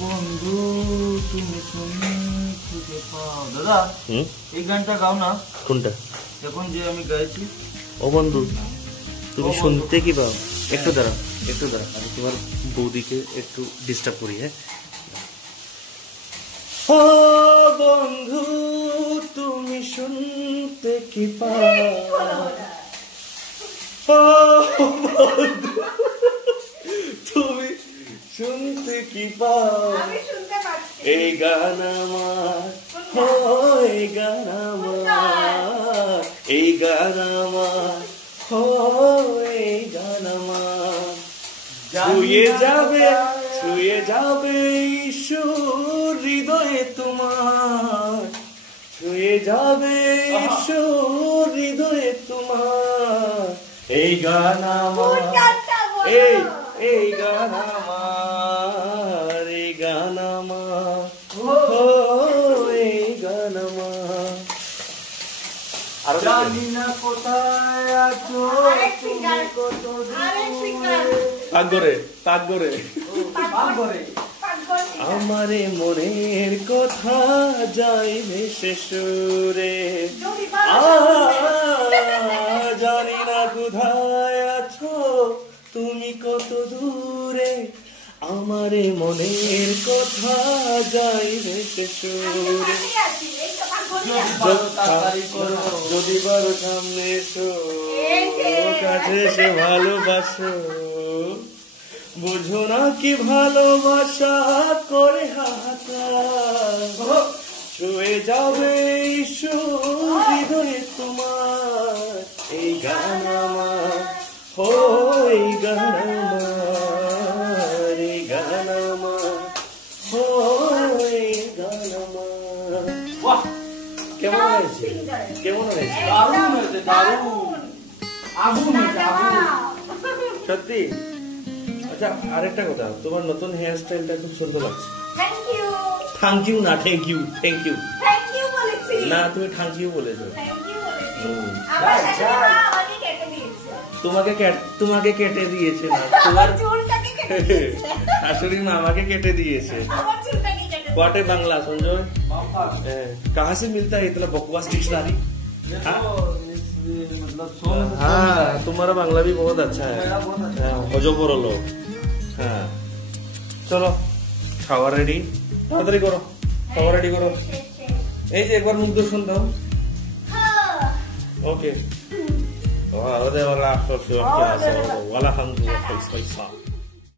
বন্ধু তুমি শুনে খুঁজে পাও। দাদা এই গানটা গাও না। কোনটা? এখন যে আমি গাইছি। ও বন্ধু তুমি শুনতে কি পাও? একটু দাঁড়া আমি তোমার বৌদিকে একটু ডিস্টার্ব করি। হ্যাঁ, ও বন্ধু তুমি শুনতে কি পাও? ও বন্ধু তুমি শুনতে কি পাও? এই গান আমার, এই গান আমার, এই গান আমার, এই গান আমার। ছুঁয়ে যাবে ঈশ্বর হৃদয়ে তোমার, ছুঁয়ে যাবে ঈশ্বর হৃদয়ে তোমার। এই গান আমার, এই গান আমার, এই গান আমার, এই গান আমার। আর জানি না কোথায় আছো তুমি, কত দূরে আমারে মনের কথা যাই ভেসে সুরে। জানি না কোথায় আছো তুমি, কত দূরে আমারে মনের কথা যাই ভেসে সুরে। যদি বারো সামনে এসো, কাছে এসে ভালোবাসো, বুঝো না কি ভালোবাসা করে হাহাকার। ছুঁয়ে যাবে ঈশ্বর হৃদয়ে তোমার। এই গান আমার, এই গান আমার, এই গান আমার, এই গান আমার। বাহ, কেমন হয়েছে? কেমন হয়েছে? দারুণ হয়েছে, দারুণ, আগুন হয়েছে, আগুন সত্যি। আচ্ছা, আরেকটা কথা, তোমার নতুন হেয়ার স্টাইলটা খুব সুন্দর লাগছে। থ্যাংক ইউ না, থ্যাংক ইউ না, তুমি থ্যাংক ইউ বলেছো। তোমাকে কেটে দিয়েছে না, তোমার শাশুড়ি মা আমাকে কেটে দিয়েছে। व्हाट है बांग्ला संजय? कहाँ से मिलता है इतना बकवास डिक्शनरी? हाँ, तुम्हारा बांग्ला भी बहुत अच्छा है। हजो बोलो लोग। हाँ, चलो खावा रेडी, ताड़ाताड़ी करो, खावा रेडी करो। एक बार मुख दर्शन दाओ। ओके। वाला हम